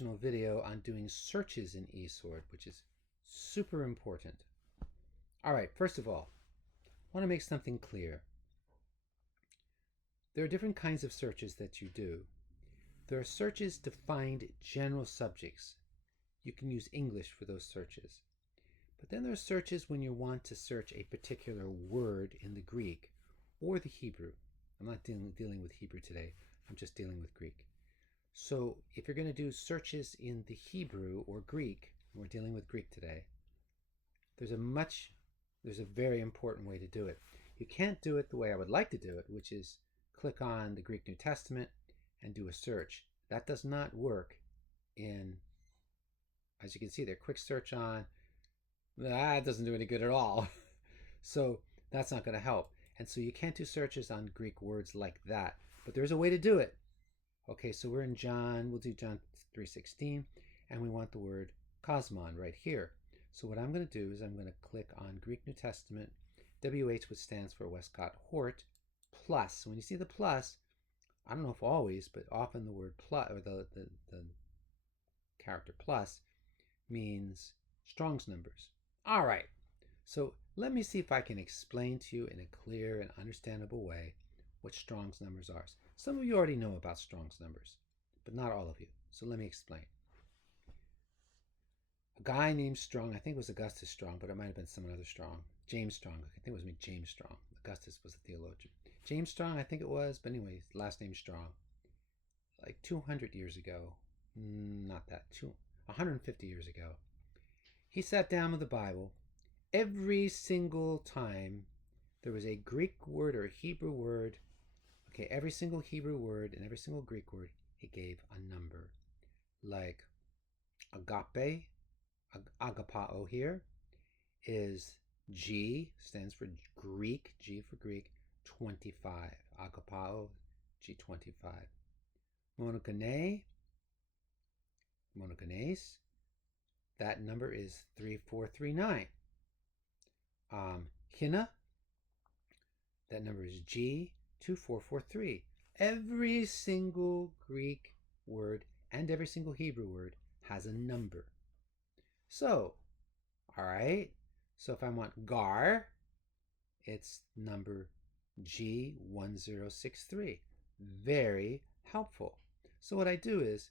instructional video on doing searches in eSword, which is super important. All right, first of all, I want to make something clear. There are different kinds of searches that you do. There are searches to find general subjects. You can use English for those searches. But then there are searches when you want to search a particular word in the Greek or the Hebrew. I'm not dealing with Hebrew today. I'm just dealing with Greek. So if you're going to do searches in the Hebrew or Greek, we're dealing with Greek today, there's a very important way to do it. You can't do it the way I would like to do it, which is click on the Greek New Testament and do a search. That does not work in, as you can see there, quick search on, that doesn't do any good at all. So that's not going to help. And so you can't do searches on Greek words like that. But there's a way to do it. Okay, so we're in John, we'll do John 3:16, and we want the word cosmon right here. So what I'm going to do is I'm going to click on Greek New Testament, WH, which stands for Westcott Hort, plus. When you see the plus, I don't know if always, but often the word plus, or the character plus, means Strong's numbers. All right, so let me see if I can explain to you in a clear and understandable way what Strong's numbers are. Some of you already know about Strong's numbers, but not all of you. So let me explain. A guy named Strong, I think it was Augustus Strong, but it might have been some other Strong. James Strong, I think it was James Strong. Augustus was a theologian. James Strong, I think it was, but anyway, last name Strong. Like 200 years ago, not that, 150 years ago, he sat down with the Bible. Every single time there was a Greek word or a Hebrew word, okay, every single Hebrew word and every single Greek word, he gave a number. Like agape, agapao here, is G, stands for Greek, G for Greek, 25. Agapao, G25. Monogenes, that number is 3439. Hina, that number is G2443. Every single Greek word and every single Hebrew word has a number. So, all right, so if I want gar, it's number G1063. Very helpful. So what I do is,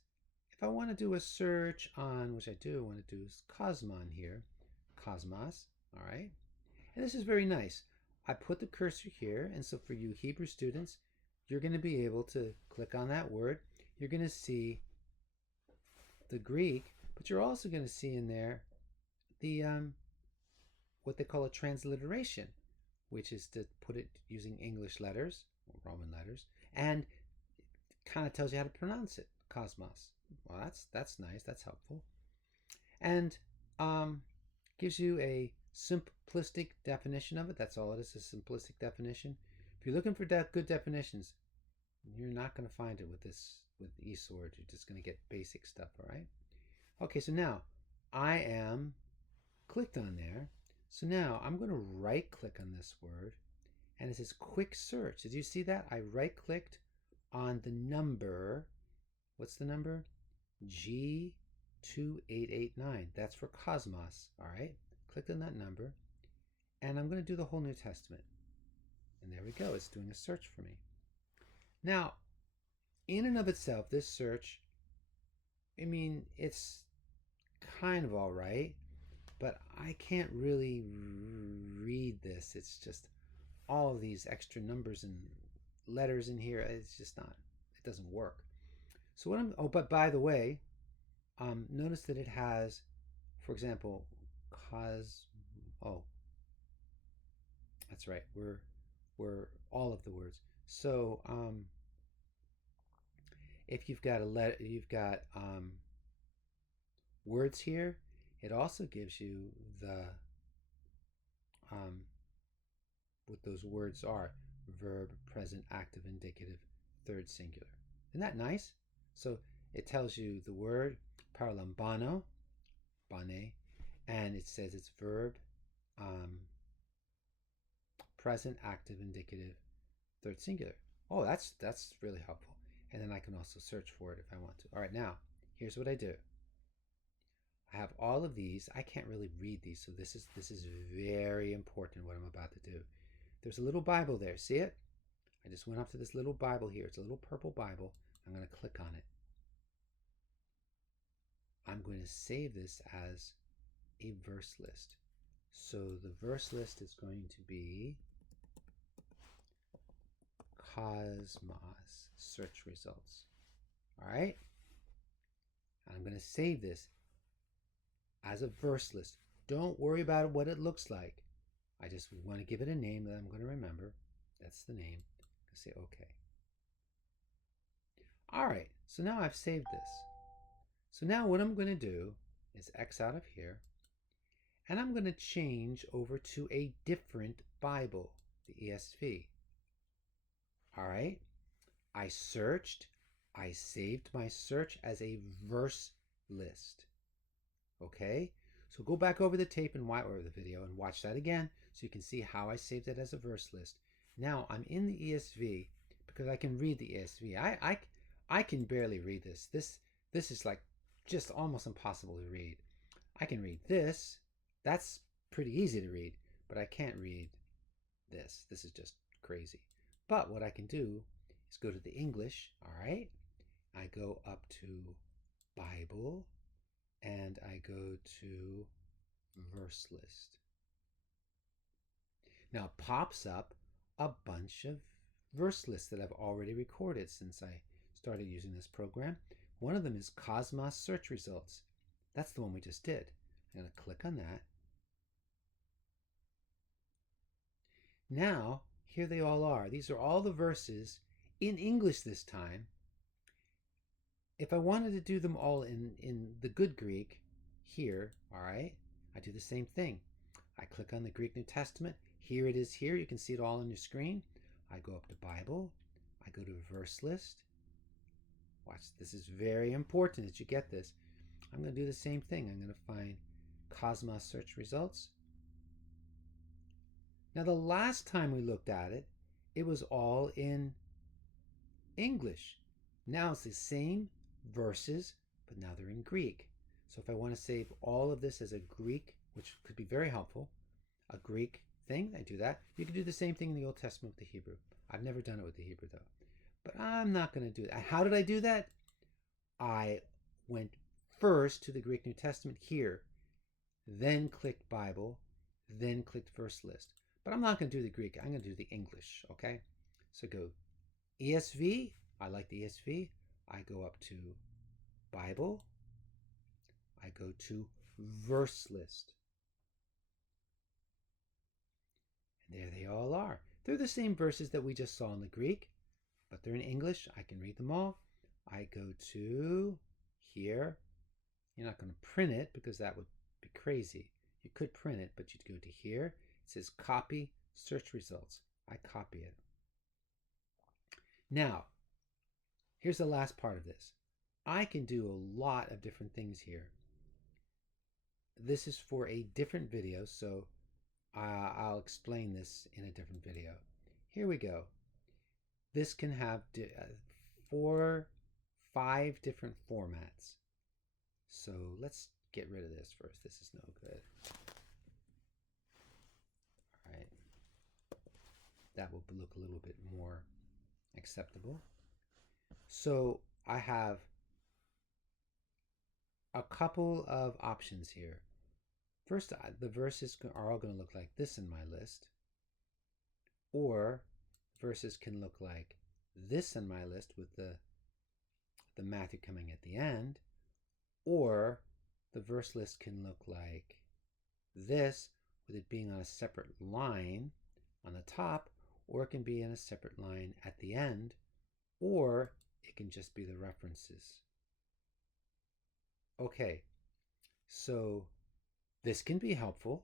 if I want to do a search on, which I do want to do is cosmon here, cosmos, all right? And this is very nice. I put the cursor here, and so for you Hebrew students, you're going to be able to click on that word. You're going to see the Greek, but you're also going to see in there the what they call a transliteration, which is to put it using English letters, or Roman letters, and kind of tells you how to pronounce it, cosmos. Well, that's nice, that's helpful. And gives you a simplistic definition of it. That's all it is, a simplistic definition. If you're looking for good definitions, you're not going to find it with eSword. You're just going to get basic stuff, all right? Okay, so now I am clicked on there. So now I'm going to right click on this word, and it says quick search. Did you see that? I right clicked on the number. What's the number? G2889. That's for cosmos, all right? Clicked on that number, and I'm going to do the whole New Testament. And there we go. It's doing a search for me. Now, in and of itself, this search, I mean, it's kind of all right, but I can't really read this. It's just all of these extra numbers and letters in here. It's just not, it doesn't work. So what oh, but by the way, notice that it has, for example, that's right, we're all of the words. So if you've got words here, it also gives you the what those words are: verb, present, active, indicative, third singular. Isn't that nice? So it tells you the word parlambano, bane, and it says it's verb, present, active, indicative, third singular. Oh, that's really helpful. And then I can also search for it if I want to. All right, now here's what I do. I have all of these. I can't really read these, so this is very important what I'm about to do. There's a little Bible there. See it? I just went up to this little Bible here. It's a little purple Bible. I'm going to click on it. I'm going to save this as a verse list. So the verse list is going to be Cosmos search results. All right? I'm going to save this as a verse list. Don't worry about what it looks like. I just want to give it a name that I'm going to remember. That's the name. I say OK. All right, so now I've saved this. So now what I'm going to do is X out of here, and I'm going to change over to a different Bible, the ESV. All right, I searched. I saved my search as a verse list. Okay, so go back over the tape and or the video and watch that again so you can see how I saved it as a verse list. Now I'm in the ESV because I can read the ESV. I can barely read this. This is like just almost impossible to read. I can read this. That's pretty easy to read, but I can't read this. This is just crazy. But what I can do is go to the English, all right? I go up to Bible, and I go to verse list. Now it pops up a bunch of verse lists that I've already recorded since I started using this program. One of them is Cosmos search results. That's the one we just did. I'm going to click on that. Now, here they all are. These are all the verses in English this time. If I wanted to do them all in the good Greek here, all right, I do the same thing. I click on the Greek New Testament. Here it is here. You can see it all on your screen. I go up to Bible. I go to verse list. Watch, this is very important that you get this. I'm going to do the same thing. I'm going to find Cosmos search results. Now, the last time we looked at it, it was all in English. Now it's the same verses, but now they're in Greek. So if I want to save all of this as a Greek, which could be very helpful, a Greek thing, I do that. You can do the same thing in the Old Testament with the Hebrew. I've never done it with the Hebrew, though. But I'm not going to do that. How did I do that? I went first to the Greek New Testament here, then clicked Bible, then clicked verse list. But I'm not going to do the Greek. I'm going to do the English, okay? So go ESV. I like the ESV. I go up to Bible. I go to verse list. And there they all are. They're the same verses that we just saw in the Greek, but they're in English. I can read them all. I go to here. You're not going to print it because that would be crazy. You could print it, but you'd go to here. It says copy search results. I copy it. Now, here's the last part of this. I can do a lot of different things here. This is for a different video, so I'll explain this in a different video. Here we go. This can have 5 different formats. So let's get rid of this first. This is no good. All right. That will look a little bit more acceptable. So I have a couple of options here. First, the verses are all going to look like this in my list, or verses can look like this in my list with the Matthew coming at the end, or the verse list can look like this with it being on a separate line on the top, or it can be in a separate line at the end, or it can just be the references. Okay, so this can be helpful,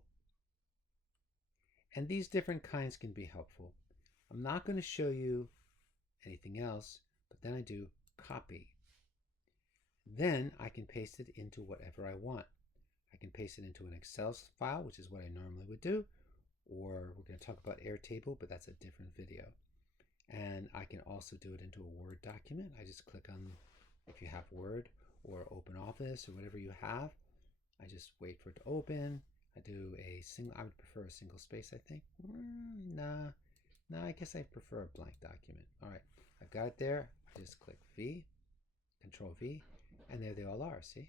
and these different kinds can be helpful. I'm not going to show you anything else, but then I do copy. Then I can paste it into whatever I want. I can paste it into an Excel file, which is what I normally would do, or we're going to talk about Airtable, but that's a different video. And I can also do it into a Word document. I just click on, if you have Word, or Open Office or whatever you have. I just wait for it to open. I do a single, I would prefer a single space, I think. Nah, I guess I prefer a blank document. All right, I've got it there. I just click V, Control V, and there they all are, see?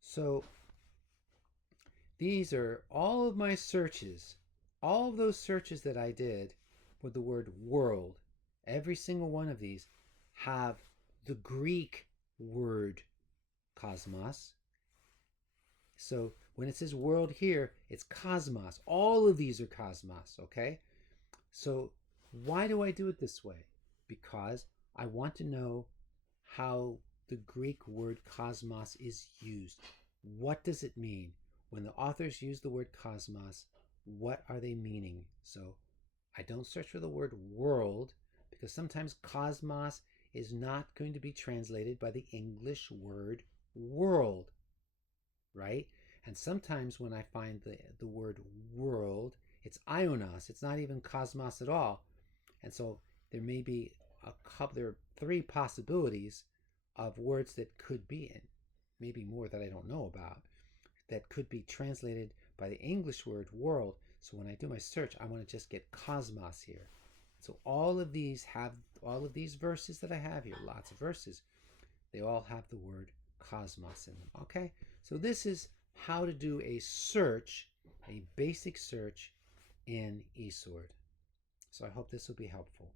So these are all of my searches. All of those searches that I did with the word world, every single one of these have the Greek word cosmos. So when it says world here, it's cosmos. All of these are cosmos, okay? So why do I do it this way? Because I want to know how the Greek word cosmos is used. What does it mean? When the authors use the word cosmos, what are they meaning? So I don't search for the word world because sometimes cosmos is not going to be translated by the English word world, right? And sometimes when I find the word world, it's ionos. It's not even cosmos at all. And so there may be there are three possibilities of words that could be, and maybe more that I don't know about, that could be translated by the English word world. So when I do my search, I want to just get cosmos here. So all of these verses that I have here, lots of verses, they all have the word cosmos in them. Okay, so this is how to do a search, a basic search in eSword. So I hope this will be helpful.